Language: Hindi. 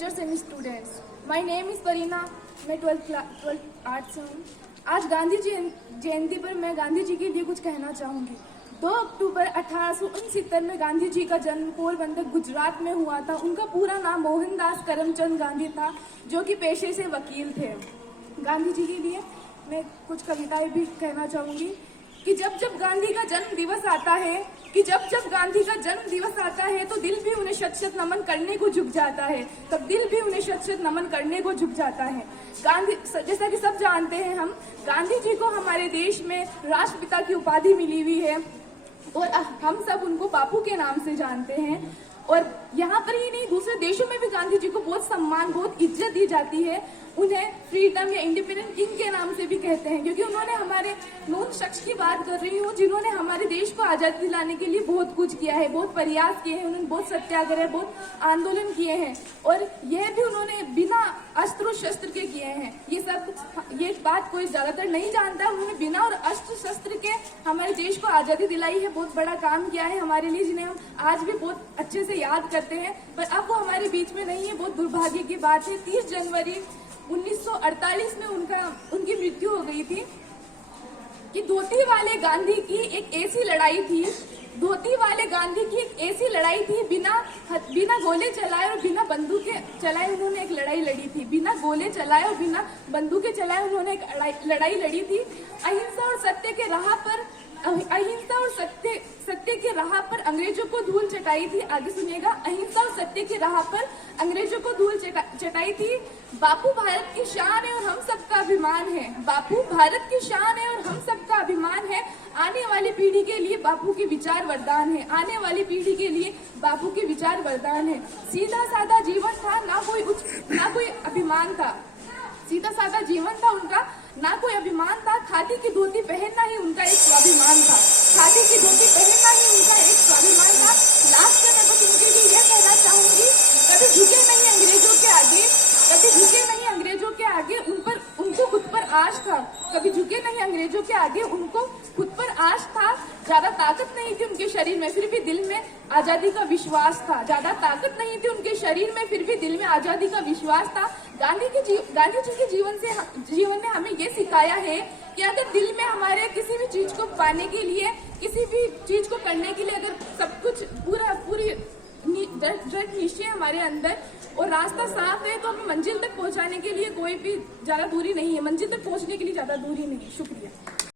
teachers and students. My name is Parina. मैं 12th आर्ट्स से हूँ। आज गांधी जयंती पर मैं गांधी जी के लिए कुछ कहना चाहूँगी। 2 अक्टूबर 1869 में गांधी जी का जन्म पोरबंदर गुजरात में हुआ था। उनका पूरा नाम मोहनदास करमचंद गांधी था, जो कि पेशे से वकील थे। गांधी जी के लिए मैं कुछ कविताएं भी कहना चाहूँगी कि जब जब गांधी का जन्म दिवस आता है तो दिल भी उन्हें शत-शत नमन करने को झुक जाता है। तब दिल भी उन्हें शत-शत नमन करने को झुक जाता है। गांधी, जैसा कि सब जानते हैं, हम गांधी जी को हमारे देश में राष्ट्रपिता की उपाधि मिली हुई है और हम सब उनको बापू के नाम से जानते हैं। और यहाँ पर ही नहीं, दूसरे देशों में भी गांधी जी को बहुत सम्मान, बहुत इज्जत दी जाती है। उन्हें फ्रीडम या इंडिपेंडेंट किंग के नाम से भी कहते हैं, क्योंकि उन्होंने हमारे उन शख्स की बात कर रही हूँ जिन्होंने हमारे देश को आजादी दिलाने के लिए बहुत कुछ किया है, बहुत प्रयास किए हैं। उन्होंने बहुत सत्याग्रह, बहुत आंदोलन किए हैं और यह भी उन्होंने बिना अस्त्र शस्त्र के किए हैं। ये बात कोई ज्यादातर नहीं जानता। उन्होंने बिना और अस्त्र शस्त्र के हमारे देश को आजादी दिलाई है। बहुत बड़ा काम किया है हमारे लिए, जिन्हें हम आज भी बहुत अच्छे से याद करते हैं। पर अब वो हमारे बीच में नहीं है। बहुत दुर्भाग्य की बात है। 30 जनवरी 1948 में उनकी मृत्यु हो गई थी। कि धोती वाले गांधी की एक ऐसी लड़ाई थी, बिना गोले चलाए और बिना बंदूकें चलाए उन्होंने एक लड़ाई लड़ी थी। बिना गोले चलाए और बिना बंदूकें चलाए उन्होंने एक लड़ाई लड़ी थी। अहिंसा और सत्य के राह पर अंग्रेजों को धूल चटाई थी। आगे सुनिएगा। अहिंसा और सत्य के राह पर अंग्रेजों को धूल चटाई थी। बापू भारत की शान है और हम सबका अभिमान है। बापू भारत की शान है और हम सबका अभिमान है। आने वाली पीढ़ी के लिए बापू के विचार वरदान है। आने वाली पीढ़ी के लिए बापू के विचार वरदान है। सीधा साधा जीवन था, ना कोई अभिमान था। सीधा साधा जीवन था उनका, ना कोई अभिमान था। खादी की धोती पहनना ही उनका एक स्वाभिमान था। खादी की धोती पहनना ही उनका एक स्वाभिमान था। लास्ट में मैं बस उनके लिए यह कहना चाहूंगी, कभी झुके नहीं अंग्रेजों के आगे, उनको खुद पर आश था। कभी झुके नहीं अंग्रेजों के आगे, उनको खुद पर आश था। ज्यादा ताकत नहीं थी उनके शरीर में, फिर भी दिल में आजादी का विश्वास था। ज्यादा ताकत नहीं थी उनके शरीर में, फिर भी दिल में आजादी का विश्वास था। गांधी जी के जीवन ने हमें ये सिखाया है कि अगर दिल में हमारे किसी भी चीज को पाने के लिए, किसी भी चीज को करने के लिए अगर सब कुछ पूरी दृढ़ निश्चय हमारे अंदर और रास्ता साफ है, तो हमें मंजिल तक पहुंचाने के लिए कोई भी ज्यादा दूरी नहीं है। मंजिल तक पहुंचने के लिए ज्यादा दूरी नहीं है। शुक्रिया।